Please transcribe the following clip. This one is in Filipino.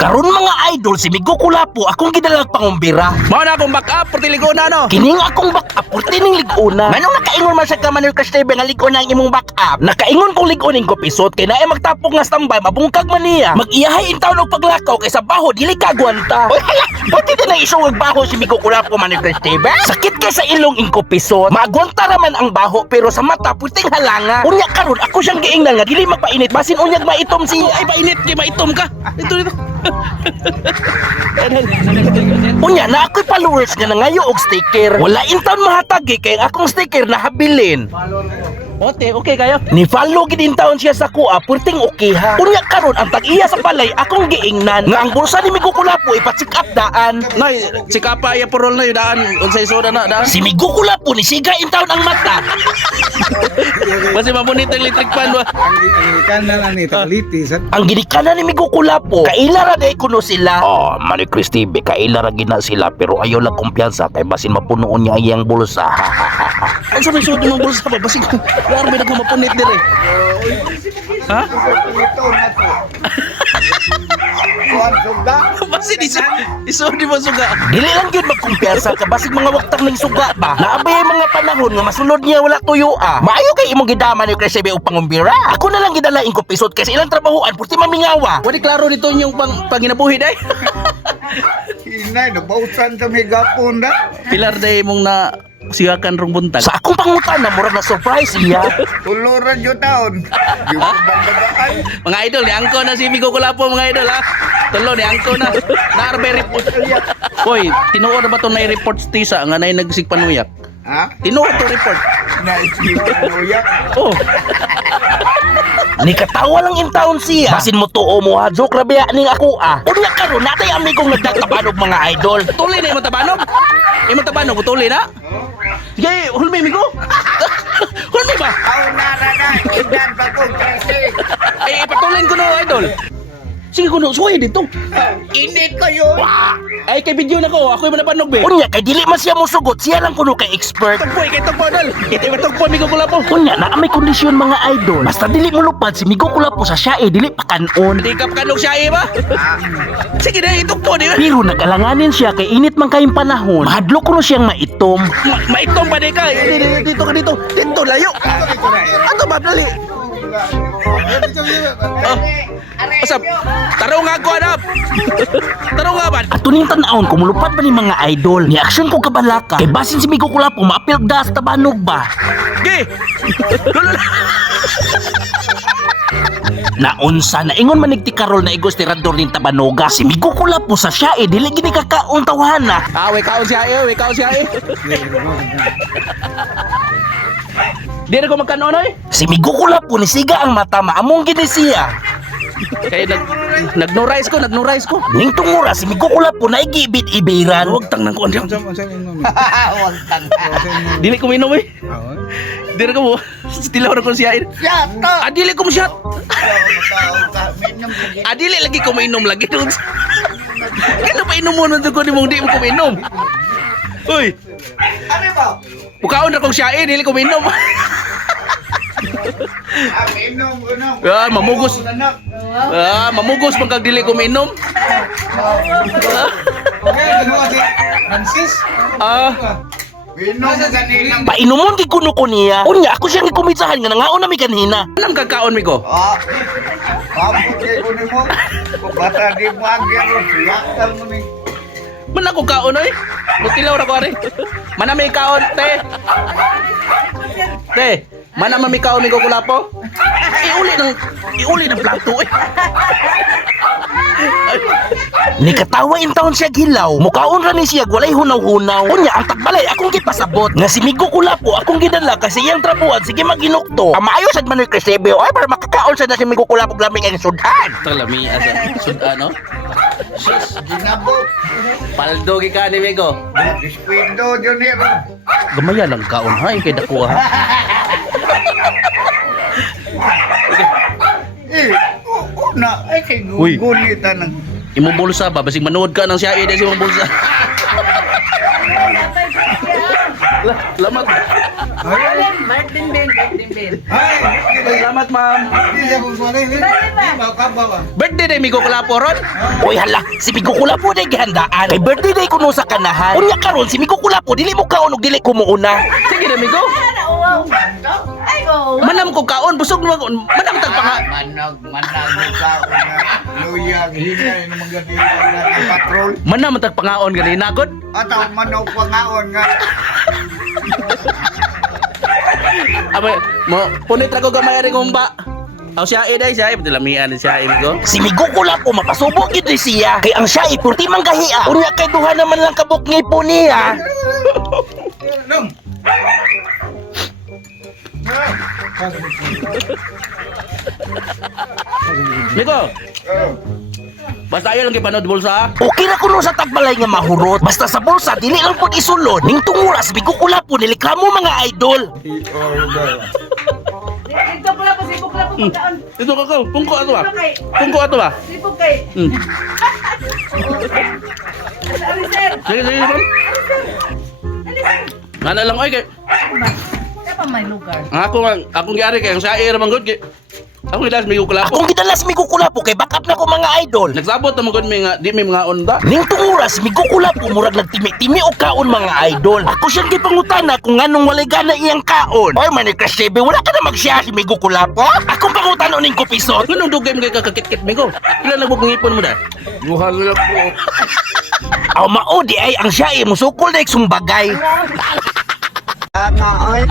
Karon mga idol, si Migo Kulapo akong gidalag pangumbira. Mao na akong back up, pertiligona no. Kining akong back up ning liguna. Manong nakaingon man sa Kamanor Castebe nga liguna ang imong back up. Nakaingon kong liguning ko pisot kay naay magtapok nga standby mabungkag man niya. Mag-iyahay intaw og paglakaw kaysa baho dili ka gwanta. Oy hala, pati din ang isong baho si Migo Kulapo Manor Castebe. Sakit kay sa ilong ingko pisot. Magwanta raman ang baho pero sa mata puting halanga. Unya karon ako siyang giingnan nga dili magpainit basin unyag maitom si Ay painit kay maitom ka. Ito. Unya na ako'y followers nga nangayo og sticker. Wala in taon mahatagi kay ang akong sticker nahabilin. Okay, okay kayo. Ni follow gid in taon siya sa kuha, purting okay ha. Unya karon ang tag-iya sa balay akong giingnan nga ang bulsa ni Migo Kulapo ipa-check up daan. Nay, si Kapa ya porol na yung daan. Unsay soda na daan. Si Migo Kulapo ni siga in taon ang mata. Basi mamunit ang electric fan ba. Ang kanan ani taglitis. Ang ginikanan ni Migo Kulapo, kaila ra day kuno sila. Oh, Manny Cristibe, kaila ra gina sila pero ayaw lang kumpiyansa kay basin mapunuon niya iyang bulsa. Ang sabi suot ng bulsa ba? Basi laro may nagmapunit dire. Ha? Basi isuot di mo suga. Dili lang yun magkumpiyansa ka basig mga waktang ning suga ba. Naabay ang mga panahon nga masulod niya wala tuyo ah. Maayo kay imong gidaman ni Crescebe og pangumbira. Ako na lang gidalain ko pisot kasi ilang trabahoan purti mamingawa. Wali klaro dito yung panginabuhi day. Inay nabausan sa may gapon na. Pilar day mong na sigakan rong buntag. Sa akong pangutan na murag na surprise iya. Uluran yo taon. Yung bandagaan. Mga idol, ni angko na si Migo Kulapo mga idol ha. Tulo ni angko na. Naarbe report. Hoy, tinuod na ba itong na-report tisa nga na nagsigpanuyak? Ha? Tinuod to report. Naisipan mo yak. Oh, Ni katawa lang in taon siya. Basin mo tuo mo ha, joke rabia ning ako ah. Unya karon natay amigong nagdatabanog mga idol. tuloy na imong tabanog. Imong tabanog, tuloy na. Sige, hulmi Migo. Hulmi ba? Aw nara na indan pa ko kasi. Ay, ipatulin ko no idol. Sige ko no, suway dito. Init kayo. Ay, kay video na ko. Ako yung manabanog be. Unya kay dili man siya mosugot, siya lang kuno kay expert. Tagpoy, kay tagpo idol. Ito yung tagpo Migo Kulapo. Unya na may kondisyon mga idol. Basta dili mo lupad si Migo Kulapo sa siya dili pa kanon. Di ka kanong siya ba? Sige na, itugpo di ba? Pero nagalanganin siya kay init man kayong panahon. Mahadlok ko siyang maitom. Maitong pa di ka. Dito ka dito. Dito, layo. Ato ba, dali. Asap, tarong nga ko, anap. Tarong nga ba? At tuning tanawon kumulupad ba ni mga idol. Ni aksyon ko kabalaka. Kay basin si Migo Kulapo maapil das tabanog ba. Ge! Lolo. Naunsa na ingon manigti karol na igos tirador ning tabanoga. Si Migo Kulapo sa siya dili gini kakaon tawhana. Ah, we kaon siya eh, we kaon siya eh. Di na ko magkanonoy. Si Migo Kulapo ni siga ang mata maamong gini siya. Kaya nag-no-rise ko. Ning tungura si Migo Kulapo na igibit-ibiran. Huwag tang nang kuwan diyan. Unsa inom? Wag tan. Dili ko minom eh. Awon. Dili ko mo. Stilaw na ko siya eh. Yata. Adili ko mo shot. Minum lagi. Adili lagi ko mainom lagi doon. Kailan pa inom mo nung ko di mo ko mainom. Uy, Ano ba? bukaon na kong siya eh. Dili ko mainom. Minum. Ah, mamugos. Anak. Mamugos pagkag dili ko mainom. Okay, dalawa si Francis. Minum ganina. Painumon di kuno ko niya. Unya ako siyang ikumitsahan nga nangaon na mi kanina. Anong kakaon mi ko? Kamu kay kunin mo. Bata di mo agyan siyakan mo ni. Man ako kaon oy. Mutilaw ra ko ari. Mana may kaon te. Te, mana may kaon mi ko Kulapo? Iuli ng plato eh. Ni katawa in taon siya gilaw. Mukaon ra ni siya walay hunaw-hunaw. Unya ang tagbalay akong gipasabot. Nga si Migo Kulapo akong gidala kasi iyang trabuhan sige maginukto. Amayo sad man ni Crescebe ay para makakaon sa na si Migo Kulapo lamig ang sudhan. Talami asa sud ano? Ginabot. Paldo gi ka ni Migo. Disquindo junior. Gamaya lang kaon hay kay dako ha. Na ay kay Uy. gunitan ng Imong bulsa ba basig manood ka ng siya ida sa imong bulsa. Lamat. Ay, Salamat, ma'am. hindi siya kung sorry. Hindi makaba ba? Birthday day Migo Kulapo ron. Uy hala, si Migo Kulapo day gihandaan. Kay birthday day kuno sa kanahan. Unya karon si Migo Kulapo dili mo kaon ug dili ko muuna. Sige na Migo. Manam ko kaon, busog mo. Manam tagpanga. Manag ka. Luyag, hinay ng mga ginagawa ng patrol. Manam tagpangaon gali nagod. At ang manok pangaon nga. Abay, mo punit ra ko gamay ring umba. Aw siya day siya betul lamian siya Migo. Si Migo Kulapo mapasubo gid ni siya. Kay ang siya ipurti man kahia. Unya kay duha naman lang kabuk ngipon niya. Nung. Migo. Basta ayo lang kay panood bulsa. Okay ra kuno sa tagbalay nga mahurot. Basta sa bulsa dili lang pud isulod. Ning tunguras Migo Kulapo nilikramo mga idol. Ito pula po, sipok na po pagkaan. Ito ka pungko ato ba? Pungko ato ba? Sipok kay. Hmm. Ano sir? Sige sige ma'am. Ano sir? Ngana lang oy kay. Kaya pa may lugar. Akong giari kay ang sair man gud kay. Ako gilas Migo Kulapo. Akong gidalas Migo Kulapo kay backup na ko mga idol. Nagsabot na mo gud mi nga di mi mga onda. Ning tunguras Migo Kulapo murag nagtimi-timi og kaon mga idol. Ako siyang gipangutana kung nganong walay gana iyang kaon. Oy man ni Crush TV, wala ka na magsiya si Migo Kulapo. Ako pangutano ning kupisot. Kuno dugay mo kay kakakit-kit Migo. Pila na mo ngipon mo da? Buhal na po. Aw mao di ay ang siya musukol na sumbagay. Tama, oy.